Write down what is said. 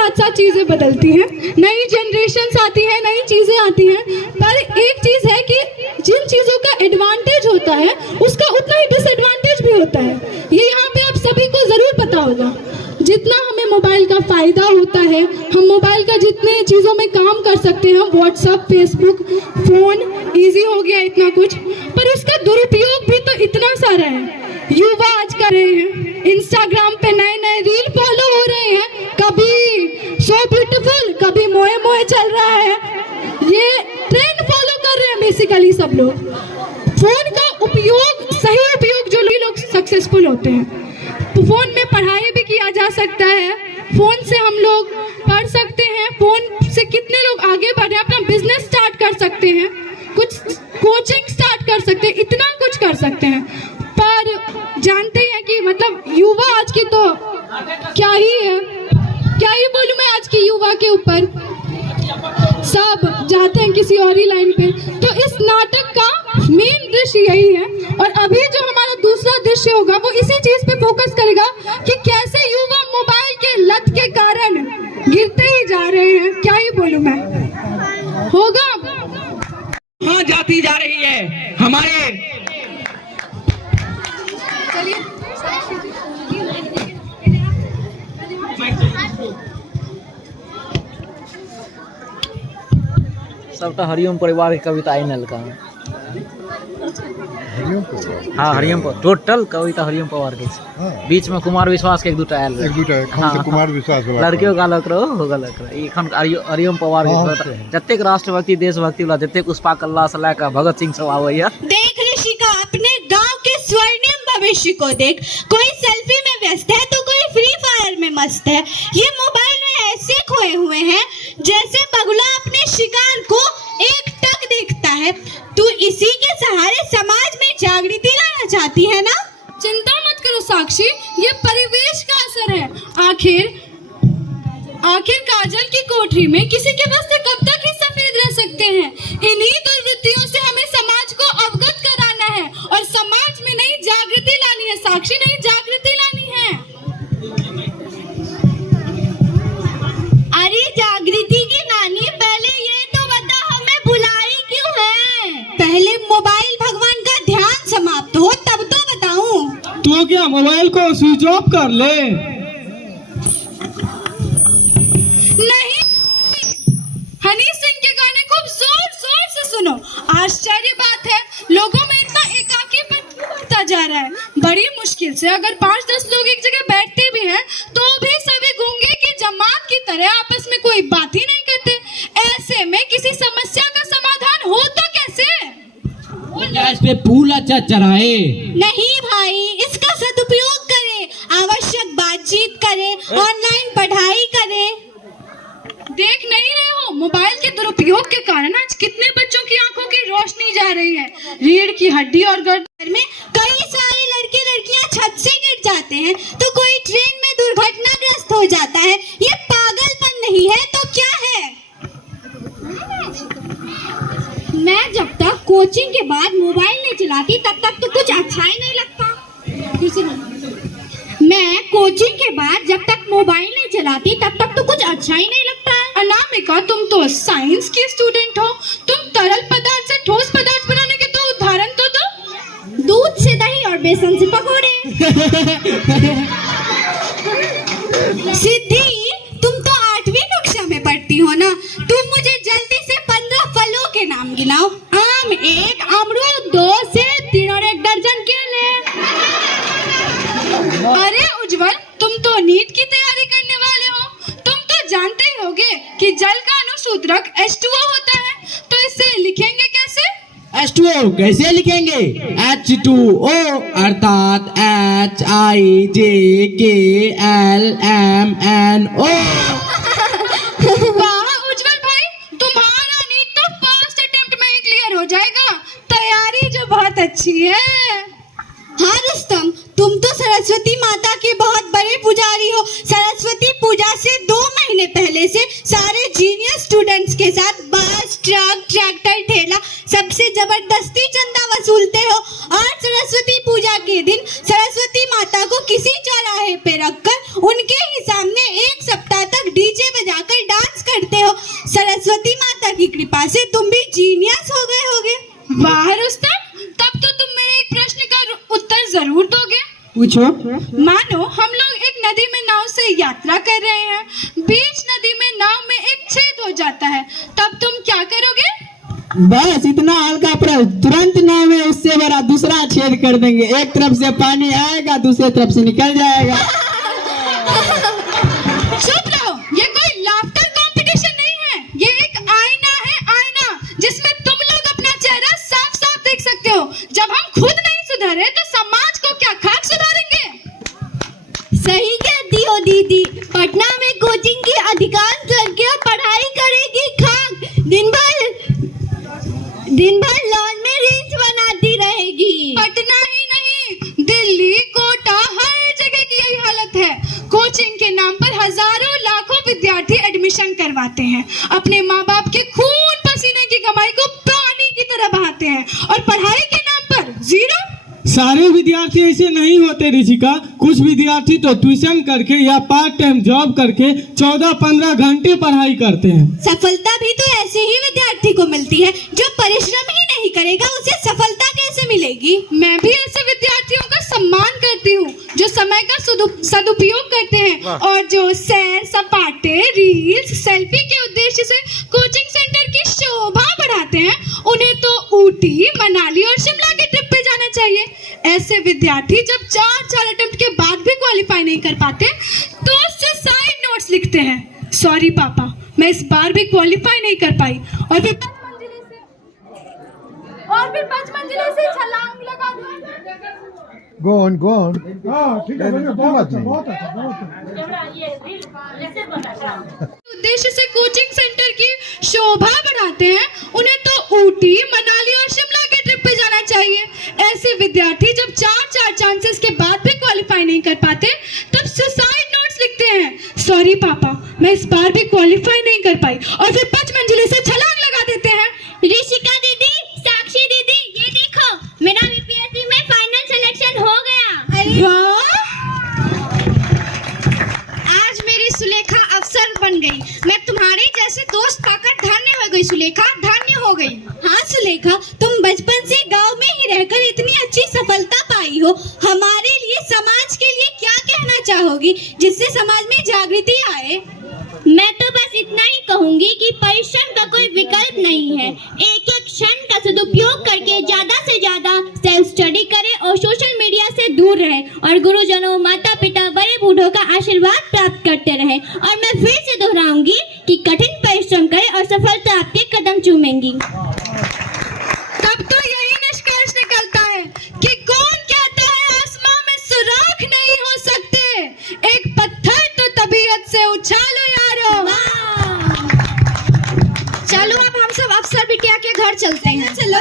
साथ साथ चीज़ें बदलती हैं, नई जनरेशन्स आती हैं, नई चीज़ें आती हैं, पर एक चीज़ है कि जिन चीज़ों का एडवांटेज होता है उसका उतना ही डिसएडवांटेज भी होता है। ये यहाँ पे आप सभी को ज़रूर पता होगा। जितना हमें मोबाइल का फ़ायदा होता है, हम मोबाइल का जितने चीज़ों में काम कर सकते हैं, व्हाट्सअप, फेसबुक, फ़ोन, ईजी हो गया इतना कुछ, पर उसका दुरुपयोग भी तो इतना सारा है। युवा आज कर रहे हैं, इंस्टाग्राम पे नए नए रील फॉलो हो रहे हैं, कभी सो ब्यूटीफुल, कभी मोए मोए चल रहा है, ये ट्रेंड फॉलो कर रहे हैं बेसिकली सब लोग। फोन का उपयोग, सही उपयोग जो लोग सक्सेसफुल होते हैं, तो फोन में पढ़ाई भी किया जा सकता है, फोन से हम लोग पढ़ सकते हैं, फोन से कितने लोग आगे बढ़े, अपना बिजनेस स्टार्ट कर सकते हैं, कुछ कोचिंग स्टार्ट कर सकते हैं, इतना कुछ कर सकते हैं। पर जानते हैं कि मतलब युवा आज की तो क्या ही बोलूं मैं आज की युवा के ऊपर, सब जाते हैं किसी और ही लाइन पे। तो इस नाटक का मेन दृश्य यही है, और अभी जो हमारा दूसरा दृश्य होगा वो इसी चीज पे फोकस करेगा कि कैसे युवा मोबाइल के लत के कारण गिरते ही जा रहे हैं। क्या ही बोलूं मैं, होगा हाँ जाती जा रही है हमारे। सबटा हरिओम परिवार की कविता आई नल का। हाँ हरिओम टोटल कविता हरिओम परिवार के बीच में कुमार विश्वास के एक दूटा आयल, कुमार विश्वास लड़कियों का लग रहो होगा लग रहा एखन हरिओम परिवार के जतेक राष्ट्रभक्ति देशभक्ति वाला जतेक पुष्पा कल्ला से लेकर भगत सिंह सब आवे। देख ऋषिका, अपने गांव के स्वर्णिम भविष्य को देख, कोई सेल्फी में व्यस्त है तो कोई फ्री फायर में मस्त है। ये मोबाइल में ऐसे खोए हुए हैं जैसे बगुला अपने शिकार को एक टक देखता है। तू इसी के सहारे समाज में जागृति लाना चाहती है ना? चिंता मत करो साक्षी, ये परिवेश का असर है। आखिर काजल की कोठरी में किसी के वास्ते कब तक ही सफेद रह सकते हैं। इन्हीं दुर्वृत्तियों से हमें समाज को अवगत कराना है और समाज में नई जागृति लानी है साक्षी, नई जागृति लानी है। अरे जागृति की नानी, पहले ये तो बता हमें बुलाई क्यों है? पहले मोबाइल भगवान का ध्यान समाप्त हो तब तो बताऊं। तो क्या मोबाइल को स्विच ऑफ कर ले? नहीं, हनी सिंह के गाने खूब जोर जोर से सुनो। आश्चर्य बात है, लोगों में इतना एकाकीपन बढ़ता जा रहा है। बड़ी मुश्किल से अगर 5-10 लोग एक जगह बैठते भी हैं तो भी सभी गूंगे की जमात की तरह आपस में कोई बात ही नहीं करते। ऐसे में किसी समस्या का समाधान हो तो कैसे? इस पे फूल अच्छा चढ़ाए। नहीं भाई, इसका सदुपयोग करें, आवश्यक बातचीत करें, ऑनलाइन पढ़ाई करें। देख नहीं रहे हो, मोबाइल के दुरुपयोग के कारण आज कितने बच्चों की आंखों की रोशनी जा रही है, रीढ़ की हड्डी और गर्दन में कई सारे लड़के लड़कियां छत से गिर जाते हैं तो कोई ट्रेन में दुर्घटनाग्रस्त हो जाता है। ये पागलपन नहीं है तो क्या है? मैं जब तक कोचिंग के बाद मोबाइल नहीं चलाती तब तक तो कुछ अच्छा ही नहीं लगता। मैं कोचिंग के बाद जब तक मोबाइल नहीं चलाती तब तक तो कुछ अच्छा ही नहीं लगता है। अनामिका, तुम तो साइंस की स्टूडेंट हो, तुम तरल पदार्थ से ठोस पदार्थ बनाने के तो उदाहरण तो दो। दूध से दही और बेसन से पकौड़े। सिद्धि, तुम तो 8वीं कक्षा में पढ़ती हो ना, तुम मुझे जल्दी से 15 फलों के नाम गिनाओ। आम 1, अमरूद 2 से 3 और 1 दर्जन केले। अरे उज्जवल, तुम तो नीट की तैयारी करने वाले हो, तुम तो जानते ही होगे कि जल का अनुसूत्रक H2O होता है, तो इसे लिखेंगे कैसे? H2O कैसे लिखेंगे? H2O अर्थात HIJKLMNO। वाह उज्जवल भाई, तुम्हारा नीट तो फर्स्ट अटेम्प्ट में ही क्लियर हो जाएगा। तैयारी जो बहुत अच्छी है। हाँ रुस्तम, तुम तो सरस्वती माता के बहुत बड़े पुजारी हो। सरस्वती पूजा से 2 महीने पहले से सारे जीनियस स्टूडेंट्स के साथ बस, ट्रक, ट्रैक्टर, ठेला सबसे जबरदस्ती चंदा वसूलते हो, और सरस्वती पूजा के दिन सरस्वती माता को किसी चौराहे पे रखकर उनके ही सामने 1 सप्ताह तक डीजे सरस्वती माता की कृपा से तुम भी जीनियस हो गए होगे। वाह रुस्तम, तब तो तुम मेरे एक प्रश्न का उत्तर जरूर दोगे। पूछो। मानो हम लोग एक नदी में नाव से यात्रा कर रहे हैं, बीच नदी में नाव में एक छेद हो जाता है, तब तुम क्या करोगे? बस इतना हल्का प्रश्न, तुरंत नाव में उससे बड़ा दूसरा छेद कर देंगे। एक तरफ से पानी आएगा, दूसरी तरफ से निकल जाएगा। चुप रहो, ये कोई लाफ्टर कंपटीशन नहीं है, ये एक आईना है, आईना जिसमें तुम लोग अपना चेहरा साफ साफ देख सकते हो। जब हम खुद नहीं सुधरे तो समाज को क्या खाक सुधारेंगे? सही कहती हो दीदी, पटना में कोचिंग की अधिकांश लड़कियां पढ़ाई करेगी खाक, दिन भर लॉन में रील्स बनाती रहेगी। पटना ही नहीं, दिल्ली, कोटा, हर जगह की यही हालत है। कोचिंग के नाम पर हजारों लाखों विद्यार्थी एडमिशन करवाते हैं, अपने माँ बाप के खून पसीने की कमाई को पानी की तरह बहाते हैं, और पढ़ाई के नाम पर जीरो। सारे विद्यार्थी ऐसे नहीं होते ऋषिका, कुछ विद्यार्थी तो ट्यूशन करके या पार्ट टाइम जॉब करके 14-15 घंटे पढ़ाई करते हैं। सफलता भी तो ऐसे ही विद्यार्थी को मिलती है, जो परिश्रम ही नहीं करेगा उसे सफलता कैसे मिलेगी? मैं भी ऐसे विद्यार्थियों का सम्मान करती हूँ जो समय का सदुपयोग करते हैं और जो सैर सपाटे, रील्स, सेल्फी के उद्देश्य से कोचिंग सेंटर की शोभा बढ़ाते हैं। उन्हें तो ऊटी, मनाली और शिमला के ट्रिप पे जाना चाहिए। ऐसे विद्यार्थी जब 4 अटेम्प्ट के बाद भी क्वालिफाई नहीं कर पाते तो सुसाइड नोट्स लिखते हैं, सॉरी पापा मैं इस बार भी क्वालिफाई नहीं कर पाई, और फिर 5 मंजिले से छलांग लगा दूं। Go on. ठीक है, बहुत अच्छा। उद्देश्य से कोचिंग सेंटर की शोभा बढ़ाते हैं। उन्हें तो ऊटी, मनाली और शिमला के ट्रिप पे जाना चाहिए। ऐसे विद्यार्थी जब 4 चांसेस के बाद भी क्वालिफाई नहीं कर पाते तब सुसाइड नोट्स लिखते हैं, सॉरी पापा मैं इस बार भी क्वालिफाई नहीं कर पाई, और फिर 5 मंजिले से छलांग लगा देते हैं। ऋषिका दीदी, साक्षी दीदी, ये देखो मेरा बीपीएससी में फाइनल सिलेक्शन हो गया। अरे वाह, आज मेरी सुलेखा अफसर बन गई। मैं तुम्हारे जैसे दोस्त पाकर धन्य हो गई सुलेखा, धन्य हो गई। हाँ सुलेखा, तुम बचपन से गांव में ही रहकर इतनी अच्छी सफलता पाई हो। हमारे लिए, समाज के लिए क्या कहना चाहोगी जिससे समाज में जागृति आए? मैं तो बस इतना ही कहूंगी कि परिश्रम का कोई विकल्प नहीं है। एक एक क्षण का सदुपयोग करके ज्यादा से ज्यादा सेल्फ स्टडी करें और सोशल मीडिया से दूर रहें, और गुरुजनों, माता पिता, बड़े बूढ़ों का आशीर्वाद प्राप्त करते रहें। और मैं फिर से दोहराऊंगी कि कठिन परिश्रम करें और सफलता आपके कदम चूमेंगी। तब तो यही निष्कर्ष निकलता है कि कौन कहता है आसमां में सुराख नहीं हो सकते, एक पत्थर तो तबीयत से उछालो यारो। चलो अब हम सब अफसर बिटिया के घर चलते हैं। चलो।